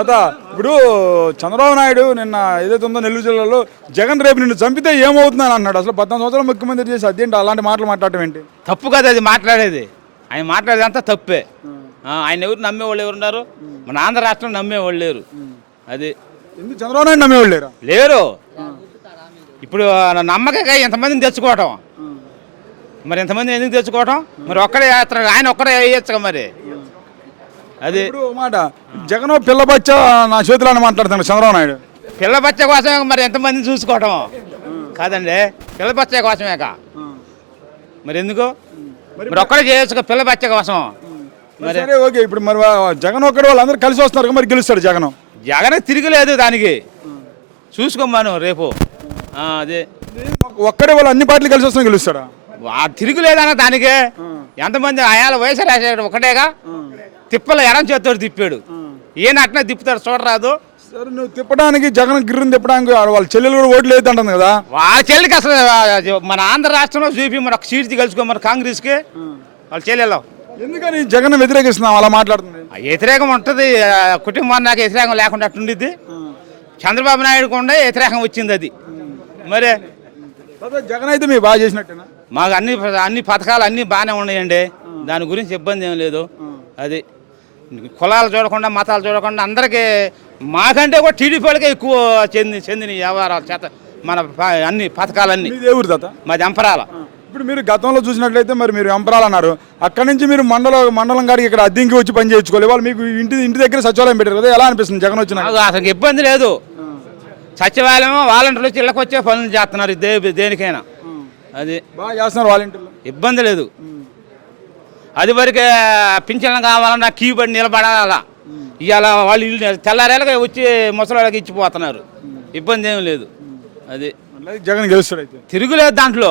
ఇప్పుడు చంద్రబాబు నాయుడు నిన్న ఏదైతే ఉందో నెల్లూరు జిల్లాలో జగన్ రేపు నిన్ను చంపితే ఏమవుతుందని అన్నాడు. అసలు 14 సంవత్సరాలు ముఖ్యమంత్రి చేసి అదేంటి అలాంటి మాటలు మాట్లాడటం ఏంటి? తప్పు కదా అది మాట్లాడేది. ఆయన మాట్లాడేదంతా తప్పే. ఆయన ఎవరు నమ్మేవాళ్ళు ఎవరున్నారు? మన ఆంధ్ర రాష్ట్రం నమ్మేవాళ్ళు లేరు. అది ఎందుకు చంద్రబాబు నాయుడు నమ్మేవాళ్ళు లేరా? లేరు. ఇప్పుడు నమ్మకగా ఎంతమందిని తెచ్చుకోవటం, మరి ఎంతమంది ఎందుకు తెచ్చుకోవటం? మరి ఒక్కడే ఆయన ఒక్కడే వేయచ్చుగా మరి. అది ఇప్పుడు మాట జగన్ పిల్ల బచ్చ నా చేతిలో అని మాట్లాడుతున్నాడు చంద్రబాబు నాయుడు. పిల్ల బచ్చ కోసమే మరి ఎంతమందిని చూసుకోవటం కాదండి, పిల్ల బచ్చ కోసమేక మరి ఎందుకు? మరి ఒక్కడే చేయొచ్చు పిల్ల బచ్చ కోసం. మరి ఓకే, ఇప్పుడు మరి జగన్ ఒక్కడే వాళ్ళందరూ కలిసి వస్తున్నారు, మరి గెలుస్తాడు జగన్. జగన్ తిరగలేదు దానికి, చూసుకోమాను రేపు. అదే ఒక్కడే వాళ్ళు అన్ని పార్టీలు కలిసి వస్తున్నా గెలుస్తాడా? తిరుగులేదన్న దానికి ఎంతమంది ఆయాల వయసు రాశాడు ఒకటేగా. తిప్పలు ఎడం చేస్తాడు తిప్పాడు, ఈయన అట్నే తిప్పుతాడు చూడరాదు. సరే నువ్వు తిప్పడానికి జగన్ గిర్రని తిప్పడానికి వాళ్ళ చెల్లెలు కూడా ఓట్లు లేదు అంటుంది కదా. వాళ్ళ చెల్లికి అసలు మన ఆంధ్ర రాష్ట్రంలో చూపి మన ఒక సీట్ కలుసుకో మన కాంగ్రెస్కి వాళ్ళ చెల్లెలో. ఎందుకని జగన్ వ్యతిరేకిస్తున్నాం అలా మాట్లాడుతుంది? వ్యతిరేకం ఉంటుంది, కుటుంబం నాకు వ్యతిరేకం లేకుండా అట్టుండిద్ది. చంద్రబాబు నాయుడుకు ఉండే వ్యతిరేకం వచ్చింది అది. మరి జగన్ అయితే మీరు బాగా చేసినట్టేనా? మాకు అన్ని పథకాలు అన్నీ బాగానే ఉన్నాయండి, దాని గురించి ఇబ్బంది ఏం లేదు. అది కులాలు చూడకుండా మతాలు చూడకుండా అందరికీ, మాకంటే కూడా టీడీపీ వాళ్ళకే ఎక్కువ చెందిన వ్యవహారాలు చేత మన అన్ని పథకాలన్నీ. ఏ ఊరు తాత? మాది అంపరాల. ఇప్పుడు మీరు గతంలో చూసినట్లయితే మరి మీరు అంపరాలు అన్నారు, అక్కడి నుంచి మీరు మండలం గారికి ఇక్కడ అద్దెంకి వచ్చి పని చేయించుకోవాలి. వాళ్ళు మీకు ఇంటి దగ్గర సచివాలయం పెట్టారు కదా, ఎలా అనిపిస్తుంది జగన్ వచ్చిన? అసలు ఇబ్బంది లేదు. సచివాలయం వాలంటీర్లు వచ్చి ఇళ్ళకి వచ్చే పనులు చేస్తున్నారు దేనికైనా. అది బాగా చేస్తున్నారు వాలంటీర్లు, ఇబ్బంది లేదు. అది వరకే పింఛన్లు కావాలన్నా క్యూ పడి నిలబడాలా, ఇవాళ వాళ్ళు ఇల్లు తెల్లారేళ్ళగా వచ్చి ముసలిళ్ళకి ఇచ్చిపోతున్నారు, ఇబ్బంది ఏం లేదు. అది జగన్ గెలుస్తాడు అయితే తిరుగులేదు దాంట్లో.